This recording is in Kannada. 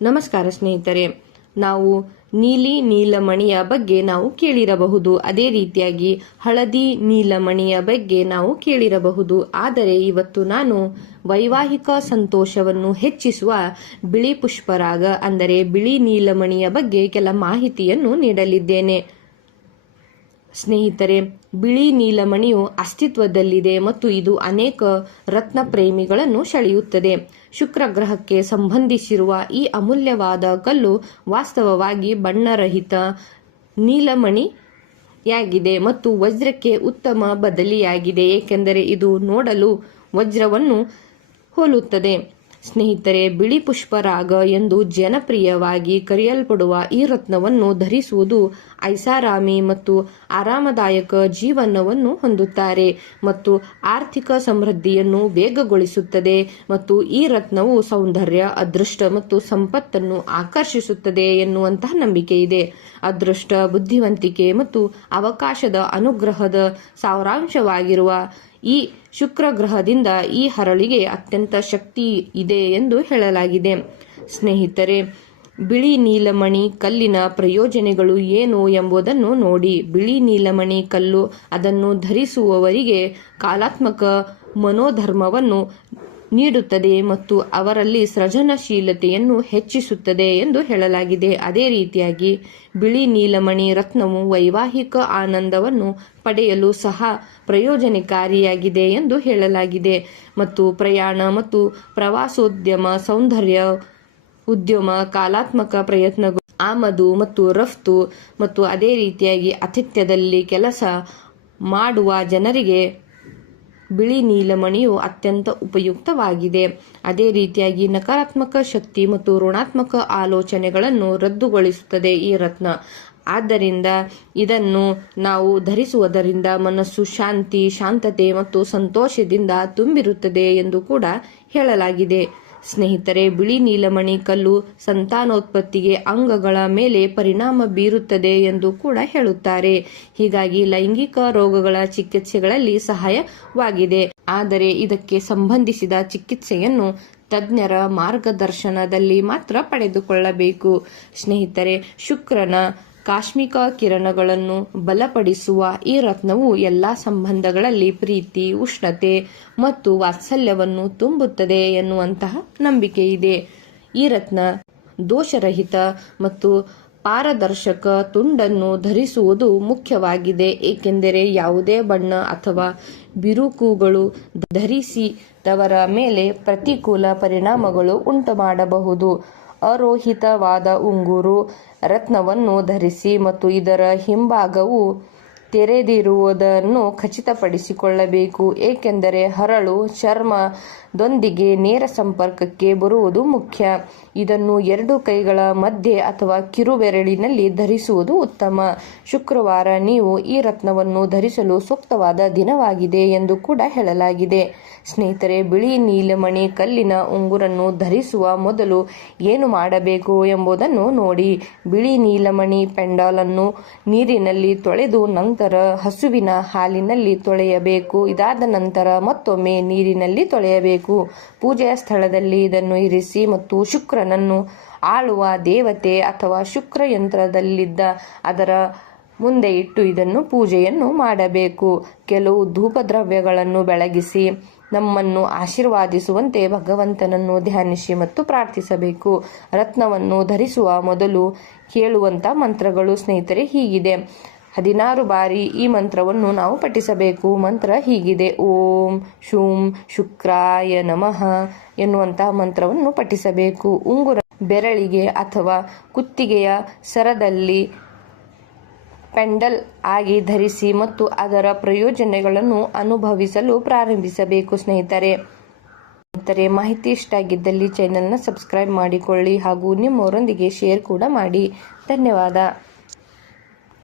ನಮಸ್ಕಾರ ಸ್ನೇಹಿತರೆ, ನಾವು ನೀಲಿ ನೀಲಮಣಿಯ ಬಗ್ಗೆ ನಾವು ಕೇಳಿರಬಹುದು. ಅದೇ ರೀತಿಯಾಗಿ ಹಳದಿ ನೀಲಮಣಿಯ ಬಗ್ಗೆ ನಾವು ಕೇಳಿರಬಹುದು. ಆದರೆ ಇವತ್ತು ನಾನು ವೈವಾಹಿಕ ಸಂತೋಷವನ್ನು ಹೆಚ್ಚಿಸುವ ಬಿಳಿ ಪುಷ್ಪರಾಗ ಅಂದರೆ ಬಿಳಿ ನೀಲಮಣಿಯ ಬಗ್ಗೆ ಕೆಲ ಮಾಹಿತಿಯನ್ನು ನೀಡಲಿದ್ದೇನೆ. ಸ್ನೇಹಿತರೆ, ಬಿಳಿ ನೀಲಮಣಿಯು ಅಸ್ತಿತ್ವದಲ್ಲಿದೆ ಮತ್ತು ಇದು ಅನೇಕ ರತ್ನ ಪ್ರೇಮಿಗಳನ್ನು ಸೆಳೆಯುತ್ತದೆ. ಶುಕ್ರ ಗ್ರಹಕ್ಕೆ ಸಂಬಂಧಿಸಿರುವ ಈ ಅಮೂಲ್ಯವಾದ ಕಲ್ಲು ವಾಸ್ತವವಾಗಿ ಬಣ್ಣರಹಿತ ನೀಲಮಣಿಯಾಗಿದೆ ಮತ್ತು ವಜ್ರಕ್ಕೆ ಉತ್ತಮ ಬದಲಿಯಾಗಿದೆ, ಏಕೆಂದರೆ ಇದು ನೋಡಲು ವಜ್ರವನ್ನು ಹೋಲುತ್ತದೆ. ಸ್ನೇಹಿತರೆ, ಬಿಳಿ ಪುಷ್ಪರಾಗ ಎಂದು ಜನಪ್ರಿಯವಾಗಿ ಕರೆಯಲ್ಪಡುವ ಈ ರತ್ನವನ್ನು ಧರಿಸುವುದು ಐಷಾರಾಮಿ ಮತ್ತು ಆರಾಮದಾಯಕ ಜೀವನವನ್ನು ಹೊಂದುತ್ತಾರೆ ಮತ್ತು ಆರ್ಥಿಕ ಸಮೃದ್ಧಿಯನ್ನು ವೇಗಗೊಳಿಸುತ್ತದೆ. ಮತ್ತು ಈ ರತ್ನವು ಸೌಂದರ್ಯ, ಅದೃಷ್ಟ ಮತ್ತು ಸಂಪತ್ತನ್ನು ಆಕರ್ಷಿಸುತ್ತದೆ ಎನ್ನುವಂತಹ ನಂಬಿಕೆ ಇದೆ. ಅದೃಷ್ಟ, ಬುದ್ಧಿವಂತಿಕೆ ಮತ್ತು ಅವಕಾಶದ ಅನುಗ್ರಹದ ಸಾರಾಂಶವಾಗಿರುವ ಈ ಶುಕ್ರ ಗ್ರಹದಿಂದ ಈ ಹರಳಿಗೆ ಅತ್ಯಂತ ಶಕ್ತಿ ಇದೆ ಎಂದು ಹೇಳಲಾಗಿದೆ. ಸ್ನೇಹಿತರೆ, ಬಿಳಿ ನೀಲಮಣಿ ಕಲ್ಲಿನ ಪ್ರಯೋಜನಗಳು ಏನು ಎಂಬುದನ್ನು ನೋಡಿ. ಬಿಳಿ ನೀಲಮಣಿ ಕಲ್ಲು ಅದನ್ನು ಧರಿಸುವವರಿಗೆ ಕಲಾತ್ಮಕ ಮನೋಧರ್ಮವನ್ನು ನೀಡುತ್ತದೆ ಮತ್ತು ಅವರಲ್ಲಿ ಸೃಜನಶೀಲತೆಯನ್ನು ಹೆಚ್ಚಿಸುತ್ತದೆ ಎಂದು ಹೇಳಲಾಗಿದೆ. ಅದೇ ರೀತಿಯಾಗಿ ಬಿಳಿ ನೀಲಮಣಿ ರತ್ನವು ವೈವಾಹಿಕ ಆನಂದವನ್ನು ಪಡೆಯಲು ಸಹ ಪ್ರಯೋಜನಕಾರಿಯಾಗಿದೆ ಎಂದು ಹೇಳಲಾಗಿದೆ ಮತ್ತು ಪ್ರಯಾಣ ಮತ್ತು ಪ್ರವಾಸೋದ್ಯಮ, ಸೌಂದರ್ಯ ಉದ್ಯಮ, ಕಲಾತ್ಮಕ ಪ್ರಯತ್ನಗಳು, ಆಮದು ಮತ್ತು ರಫ್ತು ಮತ್ತು ಅದೇ ರೀತಿಯಾಗಿ ಆತಿಥ್ಯದಲ್ಲಿ ಕೆಲಸ ಮಾಡುವ ಜನರಿಗೆ ಬಿಳಿ ನೀಲಮಣಿಯು ಅತ್ಯಂತ ಉಪಯುಕ್ತವಾಗಿದೆ. ಅದೇ ರೀತಿಯಾಗಿ ನಕಾರಾತ್ಮಕ ಶಕ್ತಿ ಮತ್ತು ಋಣಾತ್ಮಕ ಆಲೋಚನೆಗಳನ್ನು ರದ್ದುಗೊಳಿಸುತ್ತದೆ ಈ ರತ್ನ. ಆದ್ದರಿಂದ ಇದನ್ನು ನಾವು ಧರಿಸುವುದರಿಂದ ಮನಸ್ಸು ಶಾಂತಿ, ಶಾಂತತೆ ಮತ್ತು ಸಂತೋಷದಿಂದ ತುಂಬಿರುತ್ತದೆ ಎಂದು ಕೂಡ ಹೇಳಲಾಗಿದೆ. ಸ್ನೇಹಿತರೆ, ಬಿಳಿ ನೀಲಮಣಿ ಕಲ್ಲು ಸಂತಾನೋತ್ಪತ್ತಿಗೆ ಅಂಗಗಳ ಮೇಲೆ ಪರಿಣಾಮ ಬೀರುತ್ತದೆ ಎಂದು ಕೂಡ ಹೇಳುತ್ತಾರೆ. ಹೀಗಾಗಿ ಲೈಂಗಿಕ ರೋಗಗಳ ಚಿಕಿತ್ಸೆಗಳಲ್ಲಿ ಸಹಾಯವಾಗಿದೆ. ಆದರೆ ಇದಕ್ಕೆ ಸಂಬಂಧಿಸಿದ ಚಿಕಿತ್ಸೆಯನ್ನು ತಜ್ಞರ ಮಾರ್ಗದರ್ಶನದಲ್ಲಿ ಮಾತ್ರ ಪಡೆದುಕೊಳ್ಳಬೇಕು. ಸ್ನೇಹಿತರೆ, ಶುಕ್ರನ ಕಾಸ್ಮಿಕ ಕಿರಣಗಳನ್ನು ಬಲಪಡಿಸುವ ಈ ರತ್ನವು ಎಲ್ಲ ಸಂಬಂಧಗಳಲ್ಲಿ ಪ್ರೀತಿ, ಉಷ್ಣತೆ ಮತ್ತು ವಾತ್ಸಲ್ಯವನ್ನು ತುಂಬುತ್ತದೆ ಎನ್ನುವಂತಹ ನಂಬಿಕೆ ಇದೆ. ಈ ರತ್ನ ದೋಷರಹಿತ ಮತ್ತು ಪಾರದರ್ಶಕ ತುಂಡನ್ನು ಧರಿಸುವುದು ಮುಖ್ಯವಾಗಿದೆ, ಏಕೆಂದರೆ ಯಾವುದೇ ಬಣ್ಣ ಅಥವಾ ಬಿರುಕುಗಳು ಧರಿಸಿದವರ ಮೇಲೆ ಪ್ರತಿಕೂಲ ಪರಿಣಾಮಗಳು ಉಂಟುಮಾಡಬಹುದು. ಅರೋಹಿತವಾದ ಉಂಗುರು ರತ್ನವನ್ನು ಧರಿಸಿ ಮತ್ತು ಇದರ ಹಿಂಭಾಗವು ತೆರೆದಿರುವುದನ್ನು ಖಚಿತಪಡಿಸಿಕೊಳ್ಳಬೇಕು, ಏಕೆಂದರೆ ಹರಳು ಚರ್ಮದೊಂದಿಗೆ ನೇರ ಸಂಪರ್ಕಕ್ಕೆ ಬರುವುದು ಮುಖ್ಯ. ಇದನ್ನು ಎರಡು ಕೈಗಳ ಮಧ್ಯೆ ಅಥವಾ ಕಿರುಬೆರಳಿನಲ್ಲಿ ಧರಿಸುವುದು ಉತ್ತಮ. ಶುಕ್ರವಾರ ನೀವು ಈ ರತ್ನವನ್ನು ಧರಿಸಲು ಸೂಕ್ತವಾದ ದಿನವಾಗಿದೆ ಎಂದು ಕೂಡ ಹೇಳಲಾಗಿದೆ. ಸ್ನೇಹಿತರೆ, ಬಿಳಿ ನೀಲಮಣಿ ಕಲ್ಲಿನ ಉಂಗುರನ್ನು ಧರಿಸುವ ಮೊದಲು ಏನು ಮಾಡಬೇಕು ಎಂಬುದನ್ನು ನೋಡಿ. ಬಿಳಿ ನೀಲಮಣಿ ಪೆಂಡಲ್ ಅನ್ನು ನೀರಿನಲ್ಲಿ ತೊಳೆದು ನಂತರ ಹಸುವಿನ ಹಾಲಿನಲ್ಲಿ ತೊಳೆಯಬೇಕು. ಇದಾದ ನಂತರ ಮತ್ತೊಮ್ಮೆ ನೀರಿನಲ್ಲಿ ತೊಳೆಯಬೇಕು. ಪೂಜೆಯ ಸ್ಥಳದಲ್ಲಿ ಇದನ್ನು ಇರಿಸಿ ಮತ್ತು ಶುಕ್ರನನ್ನು ಆಳುವ ದೇವತೆ ಅಥವಾ ಶುಕ್ರ ಯಂತ್ರದಲ್ಲಿದ್ದ ಅದರ ಮುಂದೆ ಇಟ್ಟು ಇದನ್ನು ಪೂಜೆಯನ್ನು ಮಾಡಬೇಕು. ಕೆಲವು ಧೂಪದ್ರವ್ಯಗಳನ್ನು ಬೆಳಗಿಸಿ ನಮ್ಮನ್ನು ಆಶೀರ್ವಾದಿಸುವಂತೆ ಭಗವಂತನನ್ನು ಧ್ಯಾನಿಸಿ ಮತ್ತು ಪ್ರಾರ್ಥಿಸಬೇಕು. ರತ್ನವನ್ನು ಧರಿಸುವ ಮೊದಲು ಹೇಳುವಂತ ಮಂತ್ರಗಳು ಸ್ನೇಹಿತರೆ ಹೀಗಿದೆ. 16 ಬಾರಿ ಈ ಮಂತ್ರವನ್ನು ನಾವು ಪಠಿಸಬೇಕು. ಮಂತ್ರ ಹೀಗಿದೆ: ಓಂ ಶೂಂ ಶುಕ್ರಾಯ ನಮಃ ಎನ್ನುವಂತಹ ಮಂತ್ರವನ್ನು ಪಠಿಸಬೇಕು. ಉಂಗುರ ಬೆರಳಿಗೆ ಅಥವಾ ಕುತ್ತಿಗೆಯ ಸರದಲ್ಲಿ ಪೆಂಡಲ್ ಆಗಿ ಧರಿಸಿ ಮತ್ತು ಅದರ ಪ್ರಯೋಜನಗಳನ್ನು ಅನುಭವಿಸಲು ಪ್ರಾರಂಭಿಸಬೇಕು. ಸ್ನೇಹಿತರೆ, ಮಾಹಿತಿ ಇಷ್ಟ ಆಗಿದ್ದಲ್ಲಿ ಚಾನೆಲ್ನ ಸಬ್ಸ್ಕ್ರೈಬ್ ಮಾಡಿಕೊಳ್ಳಿ ಹಾಗೂ ನಿಮ್ಮವರೊಂದಿಗೆ ಶೇರ್ ಕೂಡ ಮಾಡಿ. ಧನ್ಯವಾದ.